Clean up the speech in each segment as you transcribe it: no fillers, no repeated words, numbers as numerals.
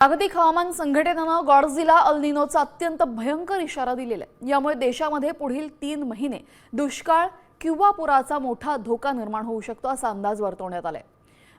जागतिक हवामान संघटनेनं गॉडझिला अल निनोचा अत्यंत भयंकर इशारा दिलेला आहे। यामुळे देशामध्ये पुढील 3 महिने दुष्काळ किंवा पुराचा मोठा धोका निर्माण होऊ शकतो असा अंदाज वर्तवण्यात आलाय।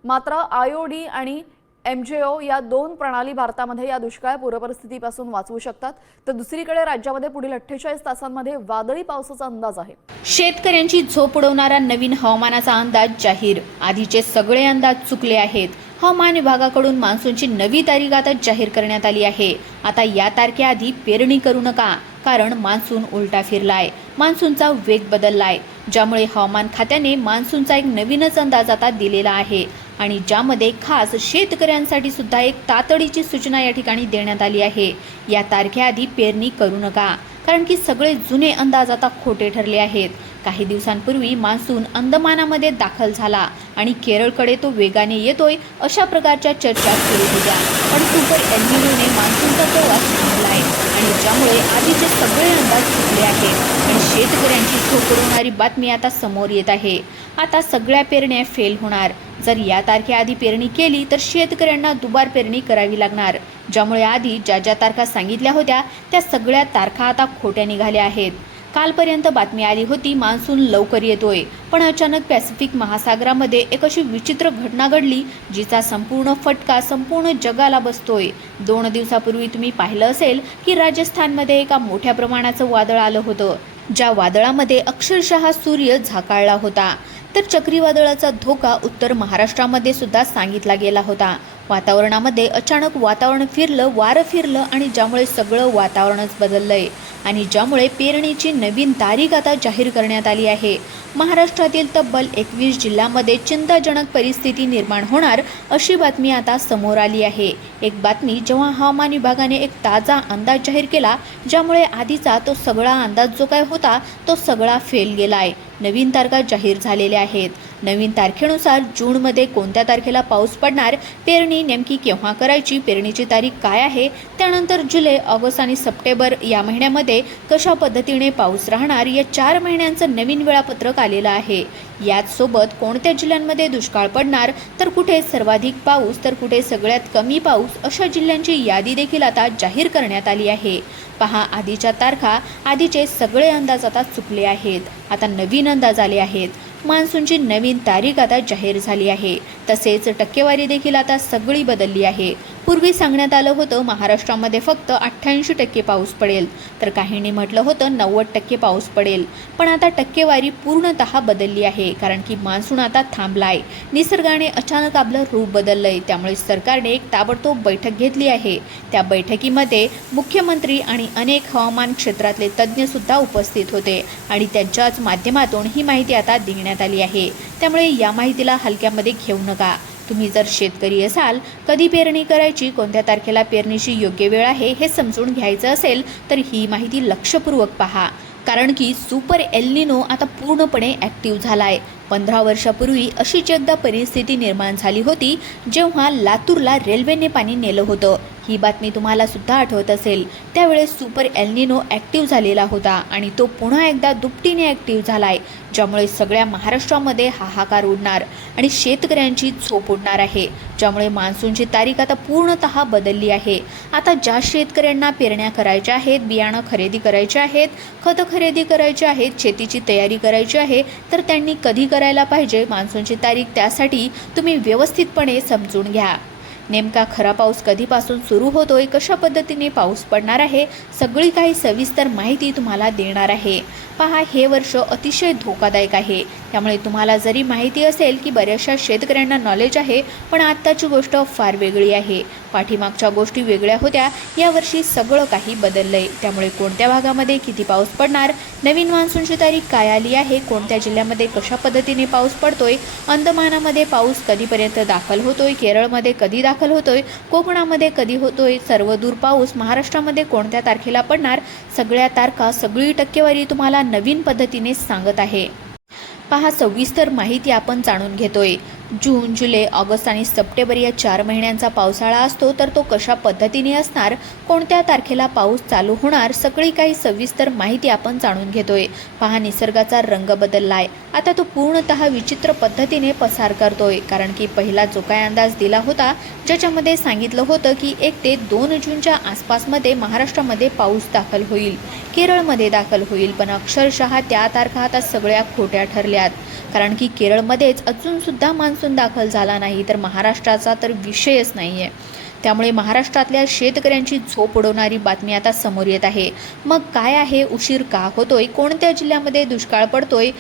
मात्र आयओडी आणि एमजेओ या 2 प्रणाली भारतामध्ये या दुष्काळ पूरपरिस्थितीपासून वाचवू शकतात, तर दुसरीकडे राज्यामध्ये पुढील 48 तासांमध्ये वादळी पावसाचा अंदाज आहे। शेतकऱ्यांची झोप उडवणारा नवीन हवामानाचा अंदाज जाहीर। आधीचे सगळे अंदाज चुकले आहेत। हवामान विभागाकडून मान्सूनची नवी तारीख आता जाहीर करण्यात आली आहे। आता या तारखेआधी पेरणी करू नका, कारण मान्सून उलटा फिरलाय। मान्सूनचा वेग बदललाय, ज्यामुळे हवामान खात्याने मान्सूनचा एक नवीनच अंदाज आता दिलेला आहे आणि ज्यामध्ये खास शेतकऱ्यांसाठी सुद्धा एक तातडीची सूचना या ठिकाणी देण्यात आली आहे। या तारखेआधी पेरणी करू नका, कारण की सगळे जुने अंदाज आता खोटे ठरले आहेत। काही दिवसांपूर्वी मान्सून अंदमानामध्ये दाखल झाला आणि केरळकडे तो वेगाने येतोय अशा प्रकारच्या चर्चा सुरू होत्या, पण सुपर एल निनोने मान्सूनचा प्रवास थांबलाय आणि ज्यामुळे आधीचे सगळे अंदाज चुकले आहेत आणि शेतकऱ्यांची झोप उडवणारी बातमी आता समोर येत आहे। आता सगळ्या पेरण्या फेल होणार। जर या तारखेआधी पेरणी केली तर शेतकऱ्यांना दुबार पेरणी करावी लागणार, ज्यामुळे आधी ज्या तारखा सांगितल्या होत्या त्या सगळ्या तारखा आता खोट्या निघाल्या आहेत। कालपर्यंत बातमी आली होती मान्सून लवकर येतोय, पण अचानक पॅसिफिक महासागरामध्ये एक अशी विचित्र घटना घडली जिचा संपूर्ण फटका संपूर्ण जगाला बसतोय। 2 दिवसापूर्वी तुम्ही पाहिलं असेल की राजस्थानमध्ये एका मोठ्या प्रमाणाचं वादळ आलं होतं, ज्या वादळामध्ये अक्षरशः सूर्य झाकाळला होता। तर चक्रीवादळाचा धोका उत्तर महाराष्ट्रामध्ये सुद्धा सांगितला गेला होता। वातावरणामध्ये अचानक वातावरण फिरलं, वारं फिरलं आणि ज्यामुळे सगळं वातावरणच बदललंय आणि ज्यामुळे पेरणीची नवीन तारीख आता जाहीर करण्यात आली आहे। महाराष्ट्रातील तब्बल 21 जिल्ह्यांमध्ये चिंताजनक परिस्थिती निर्माण होणार अशी बातमी आता समोर आली आहे। एक बातमी जेव्हा हवामान विभागाने एक ताजा अंदाज जाहीर केला, ज्यामुळे आधीचा तो सगळा अंदाज जो काय होता तो सगळा फेल गेलाय। नवीन तारखा जाहीर झालेल्या आहेत। नवीन तारखेनुसार जूनमध्ये कोणत्या तारखेला पाऊस पडणार, पेरणी नेमकी केव्हा करायची, पेरणीची तारीख काय आहे, त्यानंतर जुलै, ऑगस्ट आणि सप्टेंबर या महिन्यामध्ये कशा पद्धतीने पाऊस राहणार, या 4 महिन्यांचं नवीन वेळापत्रक आलेलं आहे। याच सोबत कोणत्या जिल्ह्यांमध्ये दुष्काळ पडणार, तर कुठे सर्वाधिक पाऊस तर कुठे सगळ्यात कमी पाऊस, अशा जिल्ह्यांची यादी देखील आता जाहीर करण्यात आली आहे। पहा, आधीच्या तारखा, आधीचे सगळे अंदाज आता चुकले आहेत। आता नवीन अंदाज आले आहेत। मान्सूनची नवीन तारीख आता जाहीर झाली आहे। तसेच टक्केवारी देखील आता सगळी बदलली आहे। पूर्वी सांगण्यात आलं होतं महाराष्ट्रामध्ये फक्त 88% पाऊस पडेल, तर काहींनी म्हटलं होतं 90% पाऊस पडेल, पण आता टक्केवारी पूर्णतः बदलली आहे, कारण की मान्सून आता थांबलाय। निसर्गाने अचानक आपलं रूप बदललंय, त्यामुळे सरकारने एक ताबडतोब बैठक घेतली आहे। त्या बैठकीमध्ये मुख्यमंत्री आणि अनेक हवामान क्षेत्रातले तज्ज्ञ सुद्धा उपस्थित होते आणि त्यांच्याच माध्यमातून ही माहिती आता देण्यात आली आहे। त्यामुळे या माहितीला हलक्यामध्ये घेऊ नका। तुम्ही जर शेतकरी असाल, कधी पेरणी करायची, कोणत्या तारखेला पेरणीची योग्य वेळ आहे हे समजून घ्यायचं असेल तर ही माहिती लक्षपूर्वक पहा, कारण की सुपर एल निनो आता पूर्णपणे ॲक्टिव्ह झालाय। 15 वर्षापूर्वी अशीच एकदा परिस्थिती निर्माण झाली होती, जेव्हा लातूरला रेल्वेने पाणी नेलं होतं। ही बातमी तुम्हाला सुद्धा आठवत असेल। त्यावेळेस सुपर एल निनो ॲक्टिव्ह झालेला होता आणि तो पुन्हा एकदा दुपटीने ॲक्टिव्ह झालाय, ज्यामुळे सगळ्या महाराष्ट्रामध्ये हाहाकार उडणार आणि शेतकऱ्यांची झोप उडणार आहे, ज्यामुळे मान्सूनची तारीख आता पूर्णतः बदलली आहे। आता ज्या शेतकऱ्यांना पेरण्या करायच्या आहेत, बियाणं खरेदी करायचे आहेत, खतं खरेदी करायची आहेत, शेतीची तयारी करायची आहे, तर त्यांनी कधी करायला पाहिजे मान्सूनची तारीख, त्यासाठी तुम्ही व्यवस्थितपणे समजून घ्या। नेमका खरा पाऊस कधीपासून सुरू होतोय, कशा पद्धतीने पाऊस पडणार आहे, सगळी काही सविस्तर माहिती तुम्हाला देणार आहे। पहा, हे वर्ष अतिशय धोकादायक आहे, त्यामुळे तुम्हाला जरी माहिती असेल की बऱ्याचशा शेतकऱ्यांना नॉलेज आहे, पण आत्ताची गोष्ट फार वेगळी आहे। पाठीमागच्या गोष्टी वेगळ्या होत्या, यावर्षी सगळं काही बदललंय। त्यामुळे कोणत्या भागामध्ये किती पाऊस पडणार, नवीन मान्सूनची तारीख काय आली आहे, कोणत्या जिल्ह्यामध्ये कशा पद्धतीने पाऊस पडतोय, अंदमानामध्ये पाऊस कधीपर्यंत दाखल होतोय, केरळमध्ये कधी दाखल होतोय, कोकणामध्ये कधी होतोय, सर्वदूर पाऊस महाराष्ट्रामध्ये कोणत्या तारखेला पडणार, सगळ्या तारखा, सगळी टक्केवारी तुम्हाला नवीन पद्धतीने सांगत आहे। पहा, सविस्तर माहिती आपण जाणून घेतोय। जून, जुलै, ऑगस्ट आणि सप्टेंबर या 4 महिन्यांचा पावसाळा असतो, तर तो कशा पद्धतीने असणार, कोणत्या तारखेला पाऊस चालू होणार, सगळी काही सविस्तर माहिती आपण जाणून घेतोय. पहा, निसर्गाचा रंग बदललाय. आता तो पूर्णतः विचित्र पद्धतीने पसार करतोय. कारण की पहिला जो काय अंदाज दिला होता, ज्याच्यामध्ये सांगितलं होतं की 1 ते 2 जूनच्या आसपासमध्ये महाराष्ट्रामध्ये पाऊस दाखल होईल, केरळमध्ये दाखल होईल, पण अक्षरशः त्या तारखा आता सगळ्या खोट्या ठरल्यात. कारण की केरळमध्येच अजूनसुद्धा मान्सून दाखल झाला नाही, तर महाराष्ट्राचा तर विषयच नाही आहे. त्यामुळे महाराष्ट्रातल्या शेतकऱ्यांची झोप उडवणारी बातमी आता समोर येत आहे. मग काय आहे, उशीर का होतोय, कोणत्या जिल्ह्यामध्ये दुष्काळ पडतोय,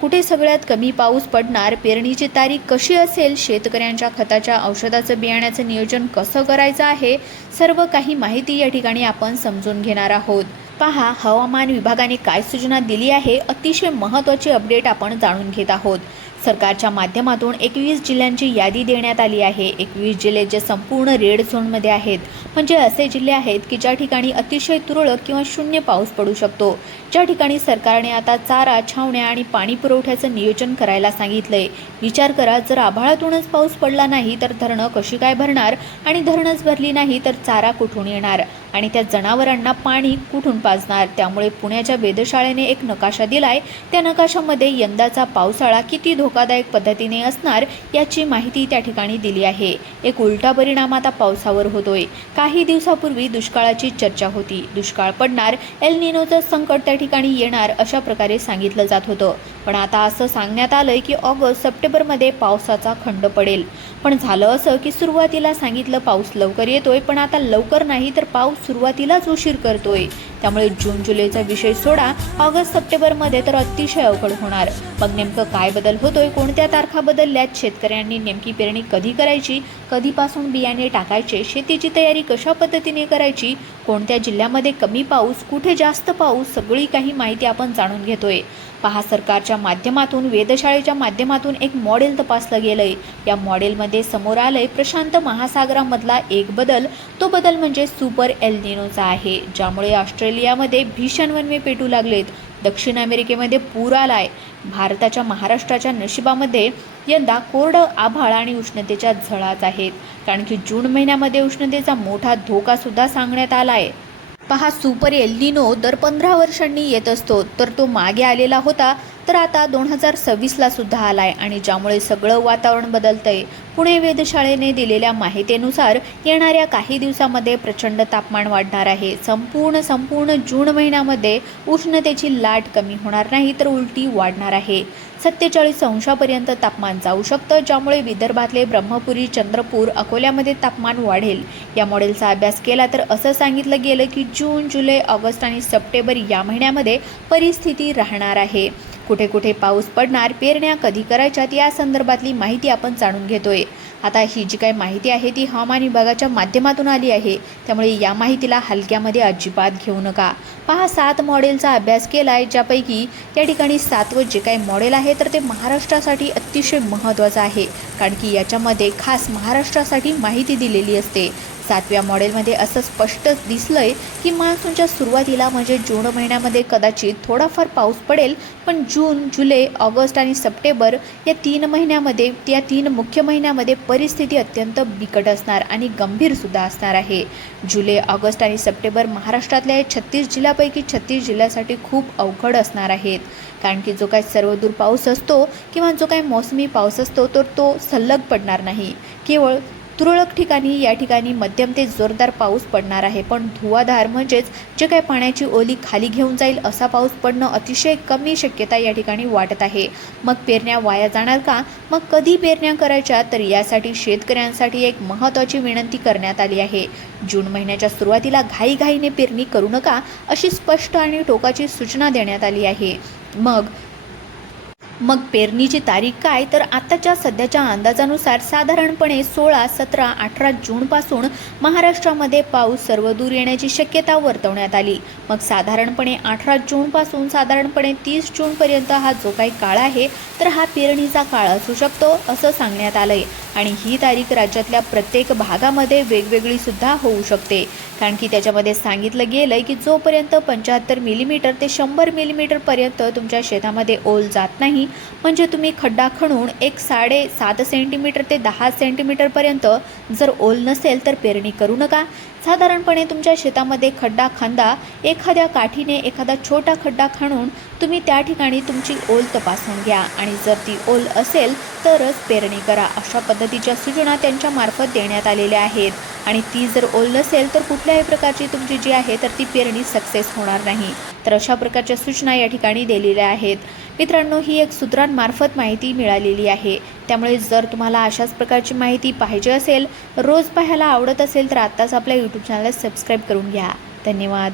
कुठे सगळ्यात कमी पाऊस पडणार, पेरणीची तारीख कशी असेल, शेतकऱ्यांच्या खताच्या औषधाचं बियाण्याचं नियोजन कसं करायचं आहे, सर्व काही माहिती या ठिकाणी आपण समजून घेणार आहोत. पहा, हवामान विभागाने काय सूचना दिली आहे, अतिशय महत्त्वाची अपडेट आपण जाणून घेत आहोत. सरकारच्या माध्यमातून 21 जिल्ह्यांची यादी देण्यात आली आहे. 21 जिल्हे जे संपूर्ण रेड झोनमध्ये आहेत, म्हणजे असे जिल्हे आहेत की ज्या ठिकाणी अतिशय तुरळक किंवा शून्य पाऊस पडू शकतो, ज्या ठिकाणी सरकारने आता चारा, छावण्या आणि पाणी पुरवठ्याचं नियोजन करायला सांगितलंय. विचार करा, जर आभाळातूनच पाऊस पडला नाही तर धरणं कशी काय भरणार, आणि धरणच भरली नाही तर चारा कुठून येणार आणि त्या जनावरांना पाणी कुठून पाजणार. त्यामुळे पुण्याच्या वेधशाळेने एक नकाशा दिलाय. त्या नकाशामध्ये यंदाचा पावसाळा किती धोकादायक पद्धतीने असणार याची माहिती त्या ठिकाणी दिली आहे. एक उलटा परिणाम आता पावसावर होतोय. काही दिवसापूर्वी दुष्काळाची चर्चा होती. दुष्काळ पडणार, एल निनोचं संकट त्या ठिकाणी येणार, अशा प्रकारे सांगितलं जात होतं. पण आता असं सांगण्यात आलंय की ऑगस्ट सप्टेंबरमध्ये पावसाचा खंड पडेल. पण झालं असं की सुरुवातीला सांगितलं पाऊस लवकर येतोय, पण आता लवकर नाही तर पाऊस सुरुवातीलाच उशीर करतोय. त्यामुळे जून जुलैचा विषय सोडा, ऑगस्ट सप्टेंबरमध्ये तर अतिशय अवघड होणार. मग नेमकं काय बदल होतोय, कोणत्या तारखा बदलल्यात, शेतकऱ्यांनी नेमकी पेरणी कधी करायची, कधीपासून बियाणे टाकायचे, शेतीची तयारी कशा पद्धतीने करायची, कोणत्या जिल्ह्यामध्ये कमी पाऊस, कुठे जास्त पाऊस, सगळी काही माहिती आपण जाणून घेतोय. पहा, सरकारच्या माध्यमातून, वेधशाळेच्या माध्यमातून एक मॉडेल तपासलं गेलंय. या मॉडेलमध्ये समोर आलंय प्रशांत महासागरामधला एक बदल. तो बदल म्हणजे सुपर एल निनोचा आहे, ज्यामुळे ऑस्ट्रेलियामध्ये भीषण वणवे पेटू लागलेत. दक्षिण अमेरिकेमध्ये पूर आलाय. भारताच्या, महाराष्ट्राच्या नशिबामध्ये यंदा कोरडं आभाळ आणि उष्णतेच्या झळाच आहेत. कारण की जून महिन्यामध्ये उष्णतेचा मोठा धोका सुद्धा सांगण्यात आलाय. पहा, सुपर एल निनो दर 15 वर्षांनी येत असतो, तर तो मागे आलेला होता, तर आता 2026ला सुद्धा आलाय, आणि ज्यामुळे सगळं वातावरण बदलतंय. पुणे वेधशाळेने दिलेल्या माहितीनुसार येणाऱ्या काही दिवसामध्ये प्रचंड तापमान वाढणार आहे. संपूर्ण जून महिन्यामध्ये उष्णतेची लाट कमी होणार नाही, तर उलटी वाढणार आहे. 47 अंशापर्यंत तापमान जाऊ शकतं, ज्यामुळे विदर्भातले ब्रह्मपुरी, चंद्रपूर, अकोल्यामध्ये तापमान वाढेल. या मॉडेलचा अभ्यास केला तर असं सांगितलं गेलं की जून, जुलै, ऑगस्ट आणि सप्टेंबर या महिन्यामध्ये परिस्थिती राहणार आहे. कुठे कुठे पाऊस पडणार, पेरण्या कधी करायच्यात, या संदर्भातली माहिती आपण जाणून घेतोय. आता ही जी काही माहिती आहे ती हवामान विभागाच्या माध्यमातून आली आहे, त्यामुळे या माहितीला हलक्यामध्ये अजिबात घेऊ नका. पहा, 7 मॉडेलचा अभ्यास केला आहे, ज्यापैकी या ठिकाणी 7वं जे काही मॉडेल आहे तर ते महाराष्ट्रासाठी अतिशय महत्त्वाचं आहे. कारण की याच्यामध्ये खास महाराष्ट्रासाठी माहिती दिलेली असते. 7व्या मॉडेलमध्ये असं स्पष्ट दिसलंय की मान्सूनच्या सुरुवातीला म्हणजे जून महिन्यामध्ये कदाचित थोडाफार पाऊस पडेल, पण जून, जुलै, ऑगस्ट आणि सप्टेंबर या 3 महिन्यामध्ये, या 3 मुख्य महिन्यामध्ये परिस्थिती अत्यंत बिकट असणार आणि गंभीरसुद्धा असणार आहे. जुलै, ऑगस्ट आणि सप्टेंबर महाराष्ट्रातल्या 36 जिल्ह्यापैकी 36 जिल्ह्यासाठी खूप अवघड असणार आहेत. कारण की जो काही सर्वदूर पाऊस असतो किंवा जो काही मोसमी पाऊस असतो तर तो सलग पडणार नाही. केवळ तुरळक ठिकाणी या ठिकाणी मध्यम ते जोरदार पाऊस पडणार आहे. पण धुवाधार म्हणजेच जे काही पाण्याची ओली खाली घेऊन जाईल असा पाऊस पडणं अतिशय कमी शक्यता या ठिकाणी वाटत आहे. मग पेरण्या वाया जाणार का? मग कधी पेरण्या करायच्या? तर यासाठी शेतकऱ्यांसाठी एक महत्त्वाची विनंती करण्यात आली आहे. जून महिन्याच्या सुरुवातीला घाईघाईने पेरणी करू नका, अशी स्पष्ट आणि टोकाची सूचना देण्यात आली आहे. मग पेरणीची तारीख काय? तर आताच्या सध्याच्या अंदाजानुसार साधारणपणे 16, 17, 18 जूनपासून महाराष्ट्रामध्ये पाऊस सर्वदूर येण्याची शक्यता वर्तवण्यात आली. मग साधारणपणे 18 जूनपासून साधारणपणे 30 जूनपर्यंत हा जो काही काळ आहे तर हा पेरणीचा काळ असू शकतो असं सांगण्यात आलंय. आणि ही तारीख राज्यातल्या प्रत्येक भागामध्ये वेगवेगळी सुद्धा होऊ शकते, कारण की त्याच्यामध्ये सांगितलं गेलं आहे की जोपर्यंत 75 मिलीमीटर ते 100 मिलीमीटरपर्यंत तुमच्या शेतामध्ये ओल जात नाही, म्हणजे तुम्ही खड्डा खणून एक 7.5 सेंटीमीटर ते 10 सेंटीमीटरपर्यंत जर ओल नसेल तर पेरणी करू नका. साधारणपणे तुमच्या शेतामध्ये खड्डा खंदा एखाद्या काठीने एखादा छोटा खड्डा खणून तुम्ही त्या ठिकाणी तुमची ओल तपासून घ्या आणि जर ती ओल असेल तरच पेरणी करा. अशा पद्धतीच्या सूचना त्यांच्या मार्फत देण्यात आलेल्या आहेत आणि ती जर ओल नसेल तर कुठल्याही प्रकारची तुमची जी आहे तर ती पेरणी सक्सेस होणार नाही. तर अशा प्रकारच्या सूचना या ठिकाणी दिलेल्या आहेत. मित्रांनो, ही एक सूत्रांमार्फत माहिती मिळालेली आहे. त्यामुळे जर तुम्हाला अशाच प्रकारची माहिती पाहिजे असेल, रोज पाहायला आवडत असेल तर आत्ताच आपल्या यूट्यूब चॅनलला सबस्क्राईब करून घ्या. धन्यवाद.